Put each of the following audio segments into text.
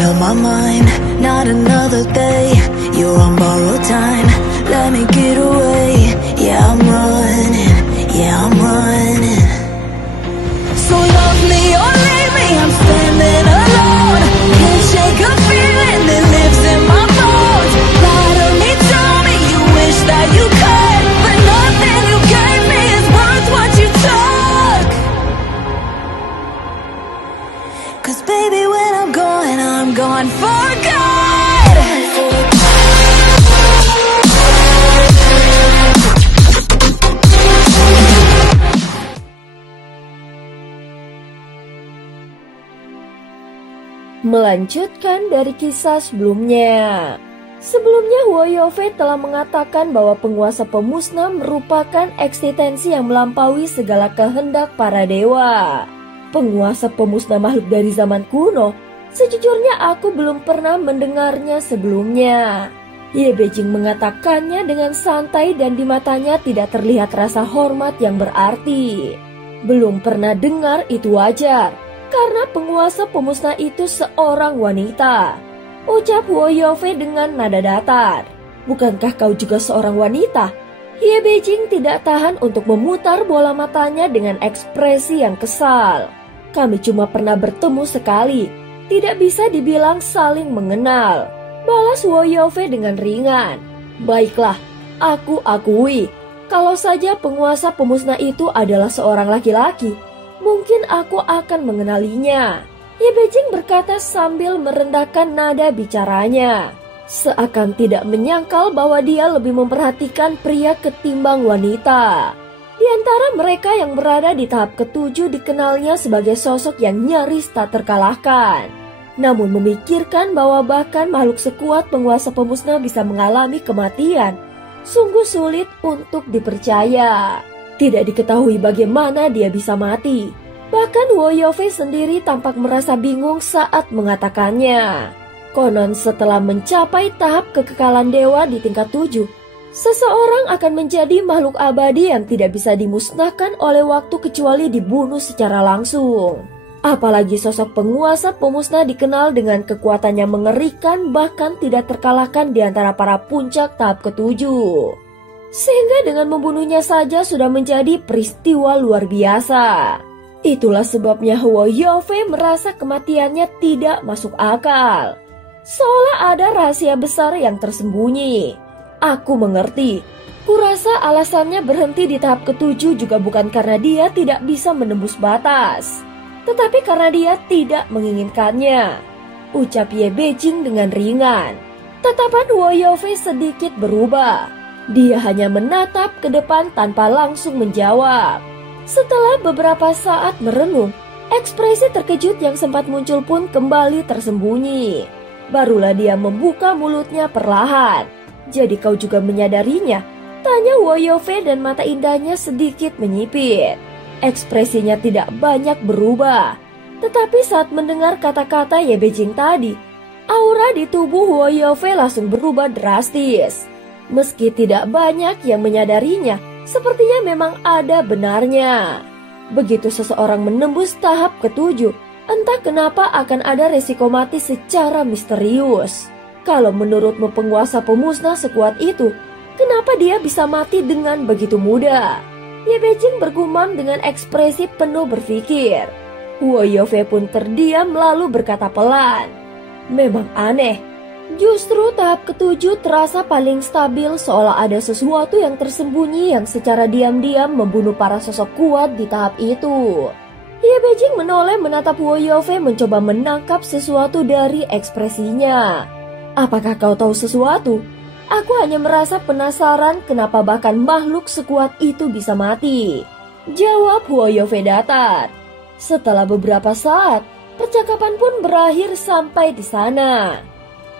made up my mind, not another day. You're on borrowed time, let me get away. Yeah, I'm running, yeah, I'm running. So love me or leave me, I'm standing alone. Can't shake a feeling that lives in my bones. Lie to me, tell me you wish that you could, but nothing you gave me is worth what you took. Cause baby, when I'm gone for good. Melanjutkan dari kisah sebelumnya. Sebelumnya Woyove telah mengatakan bahwa penguasa pemusnah merupakan eksistensi yang melampaui segala kehendak para dewa. Penguasa pemusnah makhluk dari zaman kuno, sejujurnya aku belum pernah mendengarnya sebelumnya. Ye Beijing mengatakannya dengan santai dan di matanya tidak terlihat rasa hormat yang berarti. Belum pernah dengar itu wajar, karena penguasa pemusnah itu seorang wanita. Ucap Woyove dengan nada datar. Bukankah kau juga seorang wanita? Ye Beijing tidak tahan untuk memutar bola matanya dengan ekspresi yang kesal. Kami cuma pernah bertemu sekali, tidak bisa dibilang saling mengenal. Balas Woyove dengan ringan. Baiklah, aku akui, kalau saja penguasa pemusnah itu adalah seorang laki-laki, mungkin aku akan mengenalinya. Ye Beijing berkata sambil merendahkan nada bicaranya. Seakan tidak menyangkal bahwa dia lebih memperhatikan pria ketimbang wanita. Di antara mereka yang berada di tahap ketujuh dikenalnya sebagai sosok yang nyaris tak terkalahkan. Namun memikirkan bahwa bahkan makhluk sekuat penguasa pemusnah bisa mengalami kematian, sungguh sulit untuk dipercaya. Tidak diketahui bagaimana dia bisa mati. Bahkan Woyove sendiri tampak merasa bingung saat mengatakannya. Konon setelah mencapai tahap kekekalan dewa di tingkat 7, seseorang akan menjadi makhluk abadi yang tidak bisa dimusnahkan oleh waktu kecuali dibunuh secara langsung. Apalagi sosok penguasa pemusnah dikenal dengan kekuatannya mengerikan bahkan tidak terkalahkan di antara para puncak tahap ke-7. Sehingga dengan membunuhnya saja sudah menjadi peristiwa luar biasa. Itulah sebabnya Woyove merasa kematiannya tidak masuk akal. Seolah ada rahasia besar yang tersembunyi. Aku mengerti. Kurasa alasannya berhenti di tahap ke-7 juga bukan karena dia tidak bisa menembus batas, tetapi karena dia tidak menginginkannya. Ucap Ye Beijing dengan ringan. Tatapan Woyove sedikit berubah. Dia hanya menatap ke depan tanpa langsung menjawab. Setelah beberapa saat merenung, ekspresi terkejut yang sempat muncul pun kembali tersembunyi. Barulah dia membuka mulutnya perlahan. Jadi kau juga menyadarinya? Tanya Woyove dan mata indahnya sedikit menyipit. Ekspresinya tidak banyak berubah. Tetapi saat mendengar kata-kata Ye Beijing tadi, aura di tubuh Woyove langsung berubah drastis. Meski tidak banyak yang menyadarinya, sepertinya memang ada benarnya. Begitu seseorang menembus tahap ke-7, entah kenapa akan ada resiko mati secara misterius. Kalau menurutmu penguasa pemusnah sekuat itu, kenapa dia bisa mati dengan begitu mudah? Ye Beijing bergumam dengan ekspresi penuh berpikir. Woyove pun terdiam lalu berkata pelan. Memang aneh. Justru tahap ke-7 terasa paling stabil, seolah ada sesuatu yang tersembunyi yang secara diam-diam membunuh para sosok kuat di tahap itu. Ye Beijing menoleh menatap Woyove mencoba menangkap sesuatu dari ekspresinya. Apakah kau tahu sesuatu? Aku hanya merasa penasaran kenapa bahkan makhluk sekuat itu bisa mati. Jawab Woyove datar. Setelah beberapa saat, percakapan pun berakhir sampai di sana.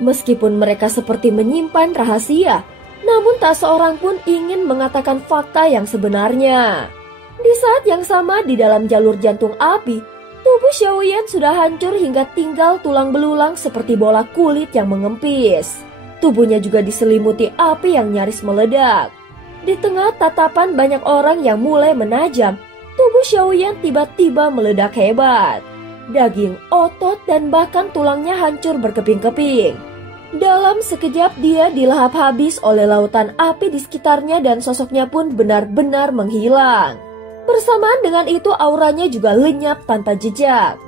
Meskipun mereka seperti menyimpan rahasia, namun tak seorang pun ingin mengatakan fakta yang sebenarnya. Di saat yang sama di dalam jalur jantung api, tubuh Xiaoyan sudah hancur hingga tinggal tulang belulang seperti bola kulit yang mengempis. Tubuhnya juga diselimuti api yang nyaris meledak. Di tengah tatapan banyak orang yang mulai menajam, tubuh Xiaoyan tiba-tiba meledak hebat. Daging, otot, dan bahkan tulangnya hancur berkeping-keping. Dalam sekejap dia dilahap habis oleh lautan api di sekitarnya dan sosoknya pun benar-benar menghilang. Bersamaan dengan itu auranya juga lenyap tanpa jejak.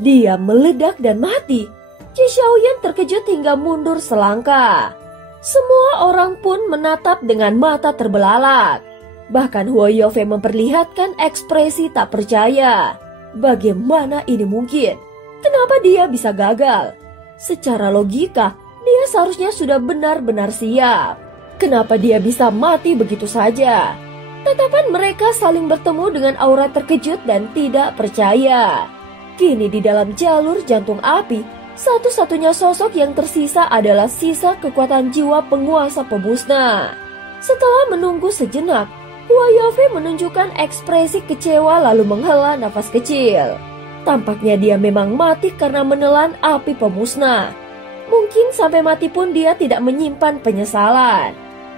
Dia meledak dan mati. Qi Xiaoyan terkejut hingga mundur selangkah. Semua orang pun menatap dengan mata terbelalak. Bahkan Huo Yaofei memperlihatkan ekspresi tak percaya. Bagaimana ini mungkin? Kenapa dia bisa gagal? Secara logika, dia seharusnya sudah benar-benar siap. Kenapa dia bisa mati begitu saja? Tatapan mereka saling bertemu dengan aura terkejut dan tidak percaya. Kini di dalam jalur jantung api, satu-satunya sosok yang tersisa adalah sisa kekuatan jiwa penguasa pemusnah. Setelah menunggu sejenak, Huo Yaofei menunjukkan ekspresi kecewa lalu menghela nafas kecil. Tampaknya dia memang mati karena menelan api pemusnah. Mungkin sampai mati pun dia tidak menyimpan penyesalan.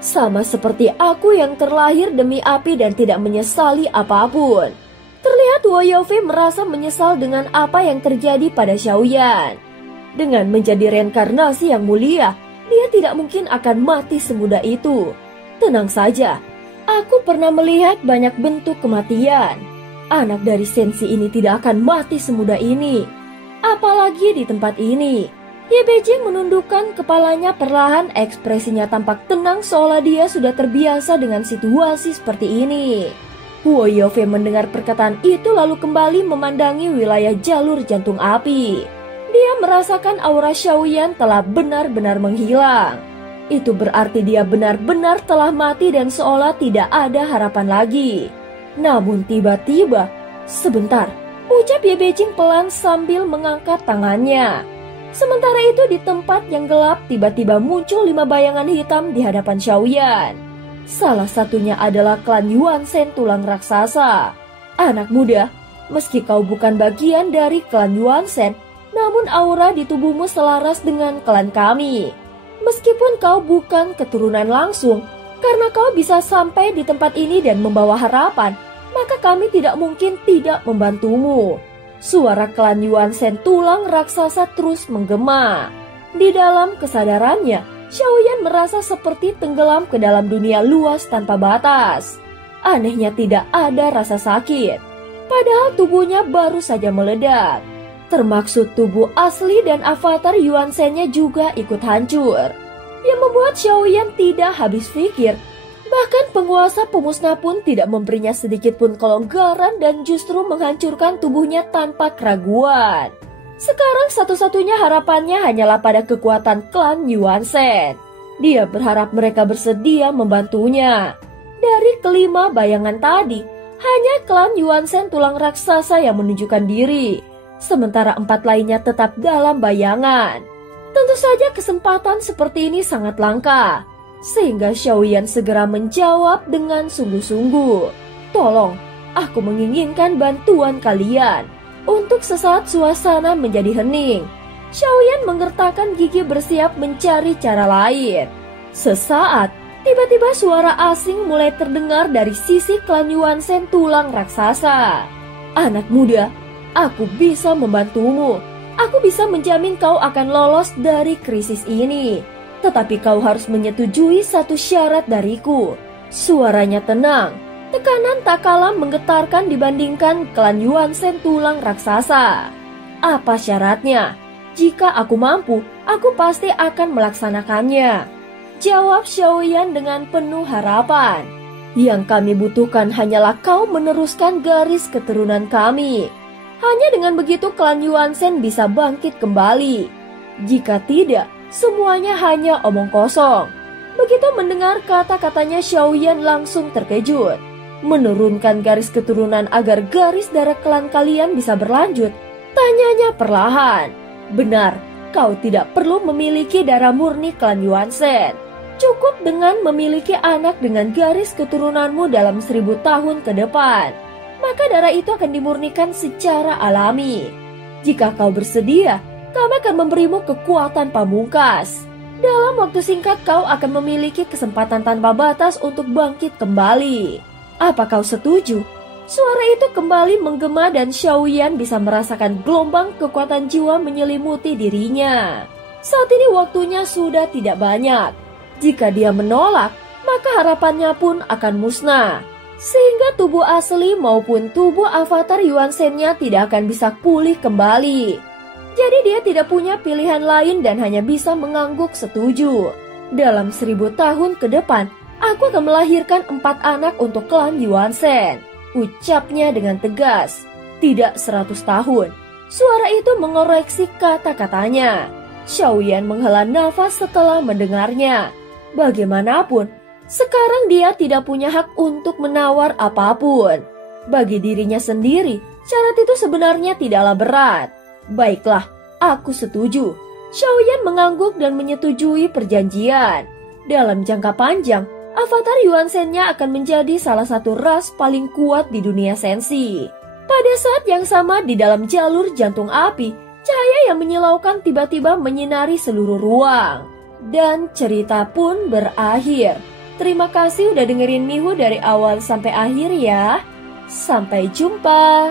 Sama seperti aku yang terlahir demi api dan tidak menyesali apapun. Terlihat Huo Yaofei merasa menyesal dengan apa yang terjadi pada Xiaoyan. Dengan menjadi reinkarnasi yang mulia, dia tidak mungkin akan mati semudah itu. Tenang saja, aku pernah melihat banyak bentuk kematian. Anak dari Sensi ini tidak akan mati semudah ini. Apalagi di tempat ini. Ye Beijing menundukkan kepalanya perlahan, ekspresinya tampak tenang seolah dia sudah terbiasa dengan situasi seperti ini. Huo Yaofei mendengar perkataan itu lalu kembali memandangi wilayah jalur jantung api. Dia merasakan aura Xiaoyan telah benar-benar menghilang. Itu berarti dia benar-benar telah mati dan seolah tidak ada harapan lagi. Namun tiba-tiba, sebentar, ucap Ye Beijing pelan sambil mengangkat tangannya. Sementara itu di tempat yang gelap tiba-tiba muncul 5 bayangan hitam di hadapan Xiaoyan. Salah satunya adalah klan Yuan Shen tulang raksasa. Anak muda, meski kau bukan bagian dari klan Yuan Shen, namun aura di tubuhmu selaras dengan klan kami. Meskipun kau bukan keturunan langsung, karena kau bisa sampai di tempat ini dan membawa harapan, maka kami tidak mungkin tidak membantumu. Suara klan Yuan Shen tulang raksasa terus menggema. Di dalam kesadarannya, Xiaoyan merasa seperti tenggelam ke dalam dunia luas tanpa batas. Anehnya tidak ada rasa sakit, padahal tubuhnya baru saja meledak. Termaksud tubuh asli dan avatar Yuan Shen-nya juga ikut hancur. Yang membuat Xiaoyan tidak habis pikir. Bahkan penguasa pemusnah pun tidak memberinya sedikit pun kelonggaran dan justru menghancurkan tubuhnya tanpa keraguan. Sekarang satu-satunya harapannya hanyalah pada kekuatan klan Yuan Shen. Dia berharap mereka bersedia membantunya. Dari kelima bayangan tadi, hanya klan Yuan Shen tulang raksasa yang menunjukkan diri. Sementara 4 lainnya tetap dalam bayangan. Tentu saja kesempatan seperti ini sangat langka, sehingga Xiaoyan segera menjawab dengan sungguh-sungguh. Tolong, aku menginginkan bantuan kalian. Untuk sesaat suasana menjadi hening. Xiaoyan menggertakkan gigi bersiap mencari cara lain. Sesaat, tiba-tiba suara asing mulai terdengar dari sisi klan Yuan Shen tulang raksasa. Anak muda, aku bisa membantumu. Aku bisa menjamin kau akan lolos dari krisis ini. Tetapi kau harus menyetujui satu syarat dariku. Suaranya tenang. Tekanan tak kalah menggetarkan dibandingkan klan Yuan Shen tulang raksasa. Apa syaratnya? Jika aku mampu, aku pasti akan melaksanakannya. Jawab Xiaoyan dengan penuh harapan. Yang kami butuhkan hanyalah kau meneruskan garis keturunan kami. Hanya dengan begitu klan Yuan Shen bisa bangkit kembali. Jika tidak, semuanya hanya omong kosong. Begitu mendengar kata-katanya, Xiaoyan langsung terkejut. Menurunkan garis keturunan agar garis darah klan kalian bisa berlanjut? Tanyanya perlahan. Benar, kau tidak perlu memiliki darah murni klan Yuan Shen. Cukup dengan memiliki anak dengan garis keturunanmu dalam 1000 tahun ke depan. Maka darah itu akan dimurnikan secara alami. Jika kau bersedia, kami akan memberimu kekuatan pamungkas. Dalam waktu singkat kau akan memiliki kesempatan tanpa batas untuk bangkit kembali. Apa kau setuju? Suara itu kembali menggema dan Xiaoyan bisa merasakan gelombang kekuatan jiwa menyelimuti dirinya. Saat ini waktunya sudah tidak banyak. Jika dia menolak, maka harapannya pun akan musnah. Sehingga tubuh asli maupun tubuh avatar Yuan Shen-nya tidak akan bisa pulih kembali. Jadi dia tidak punya pilihan lain dan hanya bisa mengangguk setuju. Dalam 1000 tahun ke depan, aku akan melahirkan 4 anak untuk klan Yuan Shen. Ucapnya dengan tegas. Tidak 100 tahun. Suara itu mengoreksi kata-katanya. Xiaoyan menghela nafas setelah mendengarnya. Bagaimanapun, sekarang dia tidak punya hak untuk menawar apapun. Bagi dirinya sendiri, syarat itu sebenarnya tidaklah berat. Baiklah, aku setuju. Xiaoyan mengangguk dan menyetujui perjanjian. Dalam jangka panjang, avatar Yuan Shen-nya akan menjadi salah satu ras paling kuat di dunia sensi. Pada saat yang sama di dalam jalur jantung api, cahaya yang menyilaukan tiba-tiba menyinari seluruh ruang. Dan cerita pun berakhir. Terima kasih udah dengerin Mihu dari awal sampai akhir ya. Sampai jumpa.